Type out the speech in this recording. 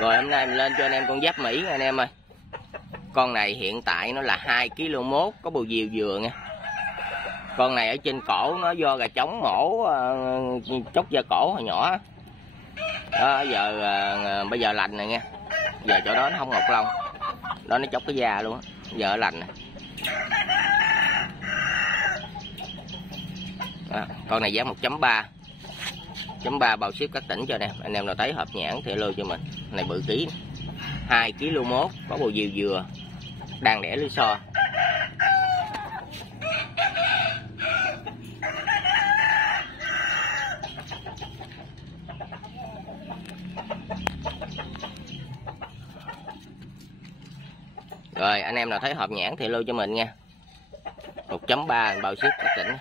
Rồi hôm nay mình lên cho anh em con giáp Mỹ anh em ơi. Con này hiện tại nó là 2 kg mốt, có bầu diều vừa nha. Con này ở trên cổ nó do gà trống mổ chốc da cổ hồi nhỏ. Đó bây giờ lành này nha. Giờ chỗ đó nó không ngọc lông. Đó nó chốc cái da luôn á. Giờ lành nè. Con này giá 1.3 bao ship các tỉnh cho anh em nào thấy hợp nhãn thì alo cho mình. Này bự ký 2 kg mốt, có bầu diều dừa, đang đẻ lưới xo. Rồi anh em nào thấy hợp nhãn thì alo cho mình nha. 1.3 bao ship các tỉnh.